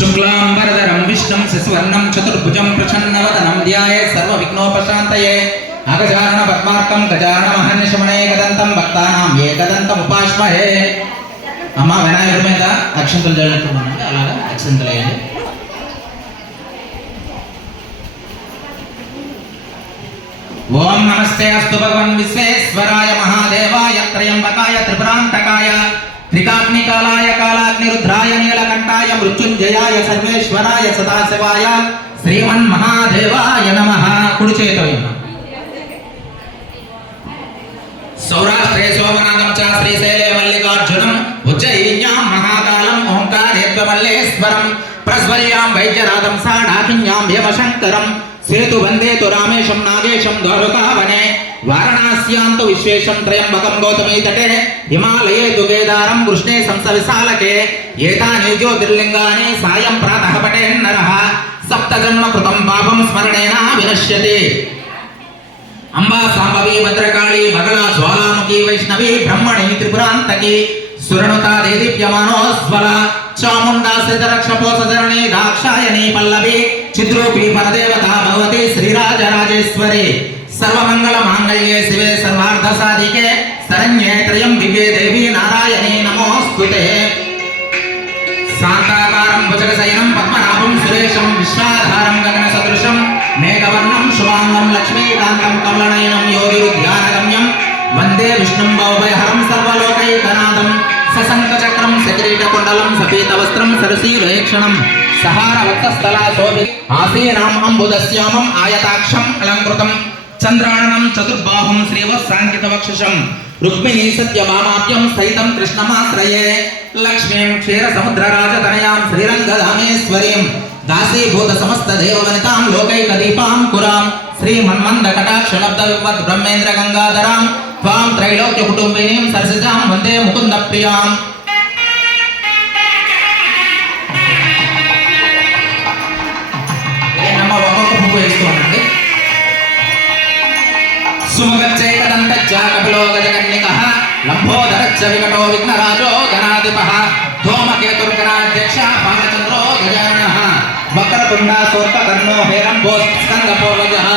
शुक्लांबरधरं विष्णुं शशिवर्णं चतुर्भुजं प्रसन्नवदनं ध्याये सर्वविघ्नोपशान्तये अगजानन पद्मार्कं गजाननमहर्निशमनेकदन्तं भक्तानां एकदन्तम् उपास्महे अम्मा विनायकुడి మీద అక్షంతలు జల్లుతున్నానండి అలాగా అక్షంతలు వేయండి ఓం నమస్తే అస్తు భగవన్ విశ్వేశ్వరాయ మహాదేవాయ త్రయంబకాయ త్రిపురాంతకాయ त्रिकाग्निकालाय कालाग्निरुद्राय नीलकंठाय मृत्युंजयाय सर्वेश्वराय सदाशिवाय श्रीमन्महादेवाय नमः कुడి చేతో सौराष्ट्रे सोमनाथं च श्रीशैले मल्लिकार्जुनं उज्जयिन्यां महाकालं ओंकारेत्वमल्लेश्वरं प्रज्वल्यां वैद्यनाथं साडाकिन्यां यमशंकरं सेतु वंदे तु रामेशं नागेशं द्वारकावने वाराणस्यां तु विश्वेशं त्र्यंबकं गौतमी तटे हिमालये तु केदारं कृष्णे संसविशालके एतानि ज्योतिर्लिंगानि सायं प्रातः पठेन्नरः सप्तजन्मकृतं पापं स्मरणेन विनश्यति अंबा सांबवी भद्रकाली बगला ज्वालामुखी वैष्णवी ब्रह्मणी त्रिपुरांतकी सुरनुता देदीप्यमानोज्वला चामुंडा सिद्धरक्षपोषजरणी दाक्षायणी पल्लवी चिद्रूपी परदेवता भगवती श्रीराजराजेश्वरी सर्वमंगल मांगल्ये शिवे सर्वार्थ साधिके शरण्ये त्र्यंबिके देवी नारायणी नमोस्तुते शांताकारं भुजगशयनं पद्मनाभं सुरेशं विश्वाधारं गगनसदृशं मेघवर्णं शुभांगं लक्ष्मीकान्तं कमलनयनं योगिरुध्यानगम्यं वन्दे विष्णुं भवभयहरं सर्वलोकैकनाथं सशङ्खचक्रं सकिरीटकुण्डलं सपीतवस्त्रं सरसीलेक्षणं सहारवक्षस्थलाशोभि आसीनाम् अम्बुदश्यामम् आयताक्षम् अलङ्कृतं चन्द्राणनं चतुर्बाहुं श्रीवत्साङ्कितवक्षसं रुक्मिणी सत्यभामाभ्यं सहितं कृष्णमाश्रये लक्ष्मीं क्षीरसमुद्रराजतनयां श्रीरङ्गधामेश्वरीं दासीभूत समस्त देववनितां लोकैकदीपां पुरां श्रीमन्मन्दकटाक्षलब्धविवद् ब्रह्मेन्द्र गंगाधरां त्वां त्रैलोक्यकुटुम्बिनीं सरसिजां वन्दे मुकुन्दप्रियां नम ఒక్కొక్క పువ్వు వేసుకోండి सुमुखच्चैकदन्तच्चाकपिलो गजकन्निकः लम्बोदरच्च विकटो विघ्नराजो गणाधिपः धूमकेतुर्गणाध्यक्षः भागचन्द्रो गजाननः वक्रतुण्डः सोत्तकर्णो हेरम्बो स्कन्दपूर्वजः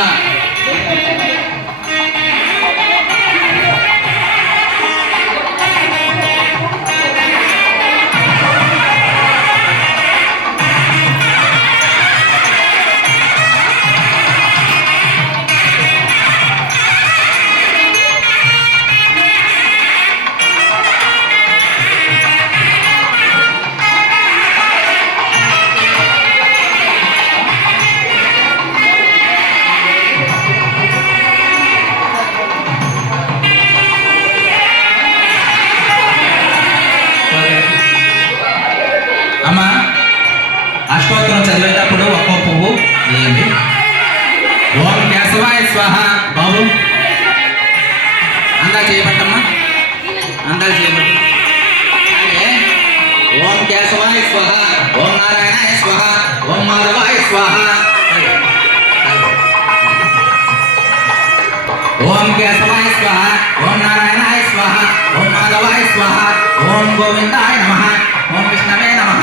అమ్మా అష్టోత్తరం చదివేటప్పుడు ఒక్కో పువ్వు వేయండి ఓం కేశవాయ స్వాహ బాబు అందా చేయబట్టమ్మా అందా చేయబట్టు ఓం కేశవాయ స్వాహ ఓం నారాయణాయ స్వాహ ఓం మాధవాయ స్వాహ ఓం కేశవాయ స్వాహ ఓం నారాయణాయ స్వాహ ఓం మాధవాయ స్వాహ ఓం గోవిందాయ నమః ఓం విష్ణవే నమః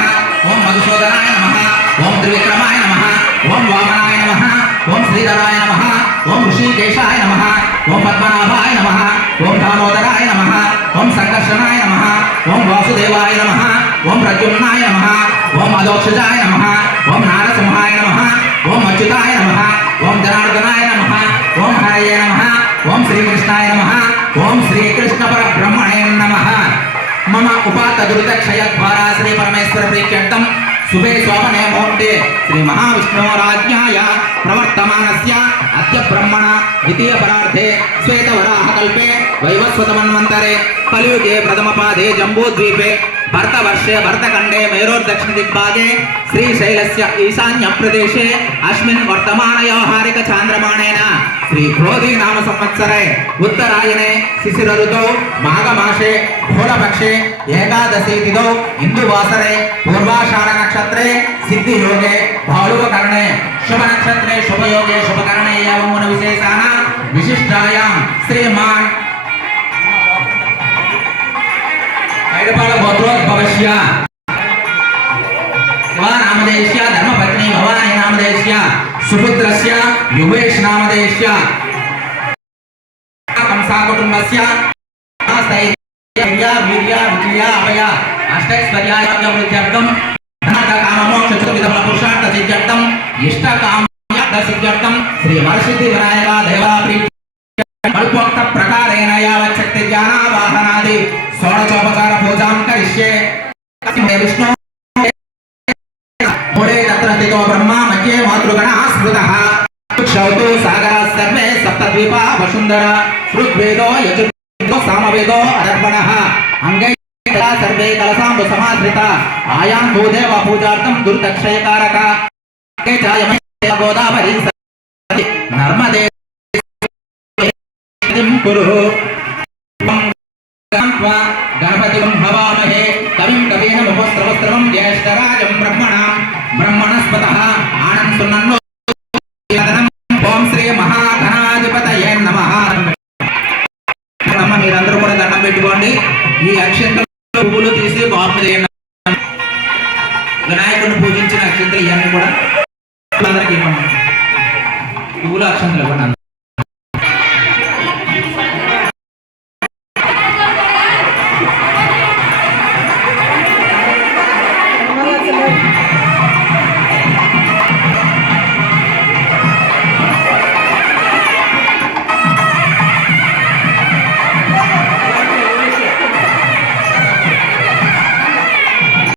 ఓం మధుసూదనాయ నమః ఓం త్రివిక్రమాయ నమః ఓం వామనాయ నమః ఓం శ్రీధరాయ నమః ఓం ఋషికేశాయ నమః ఓం పద్మనాభాయ నమః ఓం దామోదరాయ నమః ఓం సంకర్షణాయ నమః ఓం వాసుదేవాయ నమః ఓం ప్రద్యుమ్నాయ నమః ఓం అదోక్షజాయ నమః ఓం నారసింహాయ నమః ఓం అచ్యుతాయ నమః ఓం జనార్దనాయ నమః ఓం హరయే నమః ఓం శ్రీకృష్ణాయ నమః ఓం శ్రీకృష్ణ పరబ్రహ్మణే నమః मम उपात दुरितक्षय द्वारा श्री परमेश्वर प्रीत्यर्थम शुभे शोभने मुहूर्ते श्री महाविष्णुराज्ञाय प्रवर्तमानस्य अद्य ब्रह्मण द्वितीय परार्धे श्वेतवराह कल्पे वैवस्वतमन्वन्तरे कलियुगे प्रथमपादे जम्बूद्वीपे भरतवर्षे भरतखण्डे मेरोर्दक्षिण दिग्भागे श्रीशैलस्य ईशान्य प्रदेशे अस्मिन् वर्तमान व्यावहारिक चान्द्रमाणेन श्री क्रोधी नाम संवत्सरे उत्तरायणे शिशिर ऋतौ माघमासे घोरपक्षे एकादशी तिथौ इंदुवासरे पूर्वाषाढ़ नक्षत्रे सिद्धि योगे भालुवकर्णे शुभ नक्षत्रे शुभ योगे शुभकर्णे एवं विशेषाण विशिष्टायां श्रीमान ఐడపాల గోత్రోద్భవస్య శివానామ नामधेयस्य धर्मपत्नी भवानी नामधेयस्य सुपुत्रस्य युवेश नामधेयस्य कंसा कुटुंबस्य स्थैर्य वीर्य विजय अभय अष्टैश्वर्याय वृद्ध्यर्थम धनकाममोक्ष चतुर्विध पुरुषार्थ सिद्ध्यर्थम इष्टकाम्यार्थ सिद्ध्यर्थम श्री वरसिद्धि विनायक देवाप्रीति अल्पोक्त प्रकारेण यावत् शक्ति ज्ञानावाहनादि षोडशोपचार पूजां करिष्ये विष्णु मूले तत्र स्थितो ब्रह्मा मध्ये मातृगणः स्मृतः क्षौतो सागरः सर्वे सप्तद्वीपा वसुन्धरा ऋग्वेदो यजुर्वेदो सामवेदो अदर्पणः अंगै सर्वे कलसाम्बु समाश्रिता आयान्तो देव पूजार्थं दुर्दक्षयकारक गोदावरी नर्मदे कुरु गणपतिं हवामहे कविं कवीन मुपस्त्रवस्त्रवं ज्येष्ठराजं ब्रह्मणस्पतः आनंद सुनन्नो ओम श्री महागणाधिपतये नमः మీరందరూ కూడా దండం పెట్టుకోండి ఈ అక్షంతలు పువ్వులు తీసి బాపు చేయండి వినాయకుడిని పూజించిన అక్షంతలు ఇవన్నీ కూడా అందరికీ పువ్వులు అక్షంతలు ఇవ్వండి